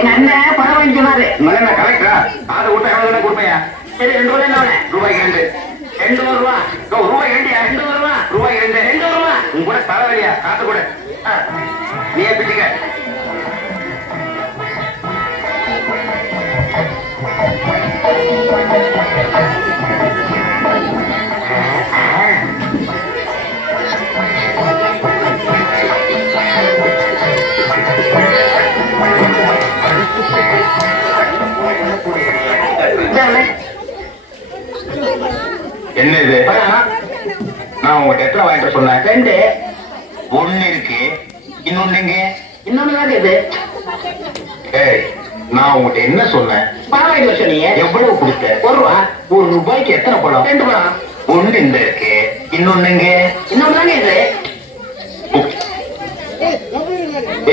அண்ணன் பணம் வாங்கிக்குவாரு. கலெக்டரா காது விட்ட கணக்கு கொடுப்பையா? சரி 2 ரூபாய் என்ன ரூபாய்க்கு 2 ரூபா. ரூபாய் 2 ரூபா. ரூபாய்க்கு 2 ரூபா. உங்க கூட தலைவலியா? காத்து கூட நீ பிடிக்க. என்ன இது? நான் உங்க எத்தனை வாங்கிட்டு சொன்னேன்? 2. ஒண்ணு இருக்கு, இன்னொன்னு எங்க? இன்னொன்னு இது. ஏய், நான் உங்ககிட்ட என்ன சொன்னேன்? பணம் வாங்கிட்டு வர சொன்னீங்க. எவ்வளவு கொடுத்த? 1 ரூபா. ஒரு ரூபாய்க்கு எத்தனை பழம்? 2 பழம். ஒண்ணு இந்த இருக்கு, இன்னொன்னு எங்க? இன்னொன்னு இது.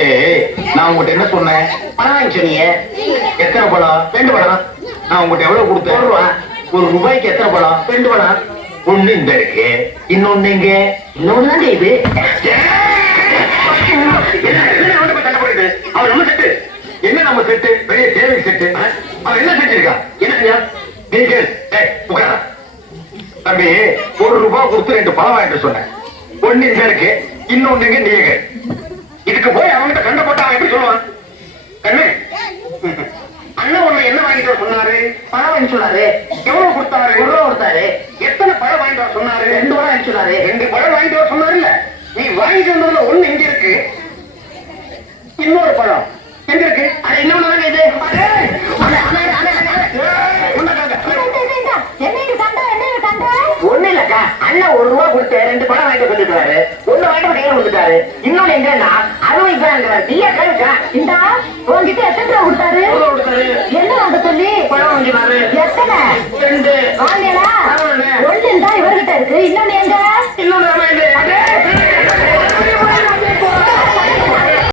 ஏய், நான் உங்ககிட்ட என்ன சொன்னேன்? பணம் வாங்கி சொன்னீங்க. எத்தனை பழம்? 2 பழம். நான் உங்ககிட்ட எவ்வளவு கொடுத்தேன்? 1 ரூபா. ஒரு ரூபாய்க்கு எத்தனை பழம்? 2 பழம். ஒண்ணு இந்த இருக்கு, இன்னொன்னு எங்க? இன்னொன்னு இது. அவர் நம்ம செட்டு என்ன? நம்ம செட்டு பெரிய சேவிங் செட்டு. அவன் என்ன செஞ்சிருக்கான்? என்ன நீங்க உட்கார தம்பி, 1 ரூபாய் கொடுத்து 2 பழம் வாங்கிட்டு சொன்னேன். ஒண்ணு இங்க இருக்கு, இன்னொன்னு எங்க? நீங்க இதுக்கு போய் அவன்கிட்ட சண்டை போட்டா அவன் எப்படி சொல்லுவான்? கண்ணு, அண்ணன் ஒண்ணு என்ன வாங்கிட்டு சொன்னாரு? பணம் வாங்கி சொன்னாரு. எவ்வளவு கொடுத்தாரு? 1 ரூபா கொடுத்தாரு. எத்தனை பழம் வாங்கிட்டு வர சொன்னாரு? 2 ரூபா வாங்கி சொன்னாரு. 2 பழம் வாங்கிட்டு வர சொன்னாரு. இல்ல, நீ வாங்கிட்டு வந்ததுல ஒண்ணு எங்க இருக்கு, இன்னொரு பழம் எங்க இருக்கு? அது இன்னொன்னு இது. ஒண்ணு இல்லக்கா, அண்ணன் 1 ரூபா கொடுத்து 2 பழம் வாங்கிட்டு சொல்லிட்டாரு. 1 வாங்கிட்டு கொடுத்துட்டாரு. இன்னொன்னு எங்கன்னா 60 நீயா கேளுக்கா. இந்தா உங்ககிட்ட எத்தனை ரூபா கொடுத்தாரு? கொடுத்தாரு. என்ன வாங்க சொல்லி? பழம் வாங்கினாரு. எத்தனை 2. வாங்கலா? ஒண்ணு தான் இவர்கிட்ட இருக்கு, இன்னொன்னு